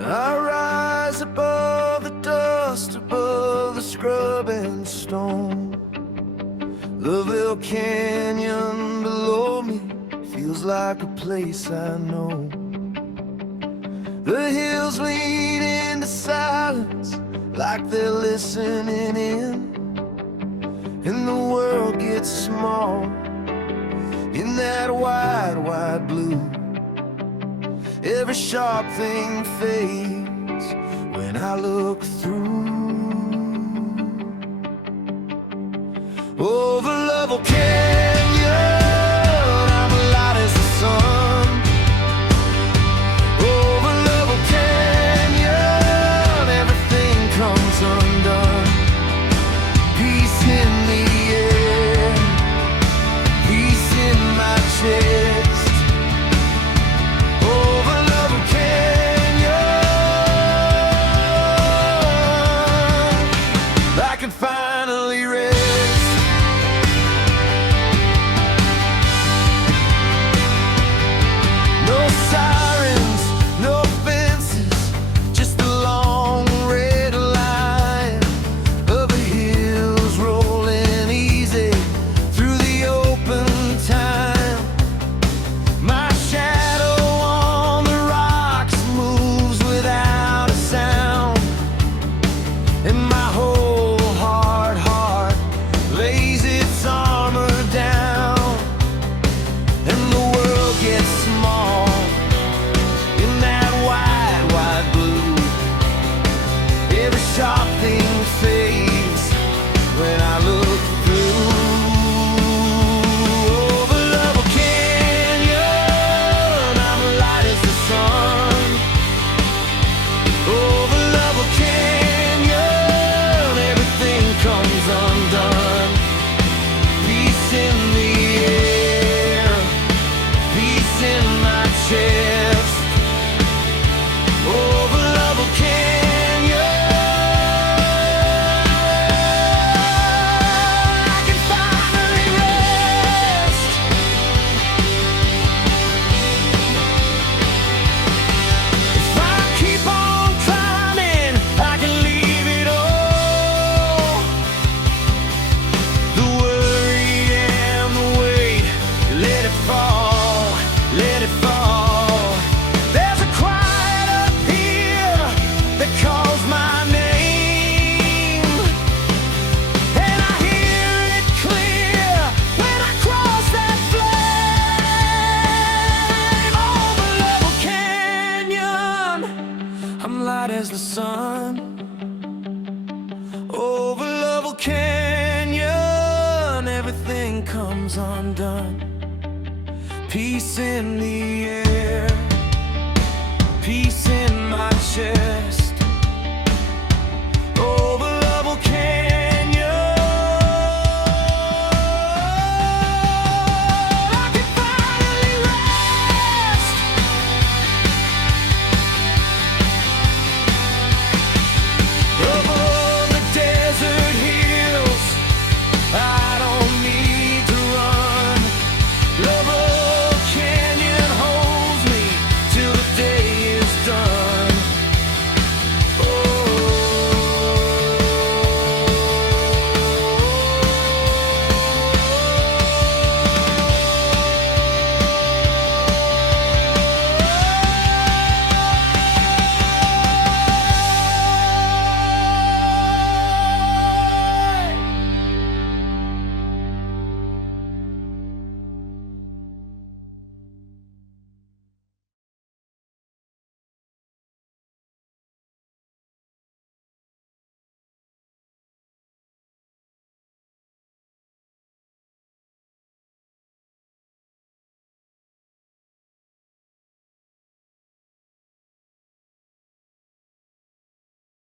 I rise above the dust, above the scrub and stone. Lovell Canyon below me feels like a place I know. The hills lean into silence like they're listening in, and the world gets small in that wide, wide blue. Every sharp thing fades when I look through. Over Lovell Canyon, I'm light as the sun. Over Lovell Canyon, everything comes undone. Peace in the air, peace in my chest. Over Lovell Canyon, I can finally rest. No sirens, no fences, just a long red line of the hills rolling easy through the open time. My shadow on the rocks moves without a sound, and my whole hard heart lays its armor down, and the world gets small in that wide, wide blue. Every sharp thing fades when I look through. Over Lovell Canyon, I'm light as the sun. Over Lovell Canyon, everything comes undone. Peace in the air, peace in my chest. Over Lovell Canyon, I can finally rest. If I keep on climbing, I can leave it all. The worry and the weight, let it fall, let it fall. There's a quiet up here that calls my name, and I hear it clear when I cross that flame. Over Lovell Canyon, I'm light as the sun. Over Lovell Canyon, everything comes undone. Peace in the air, peace in my chest.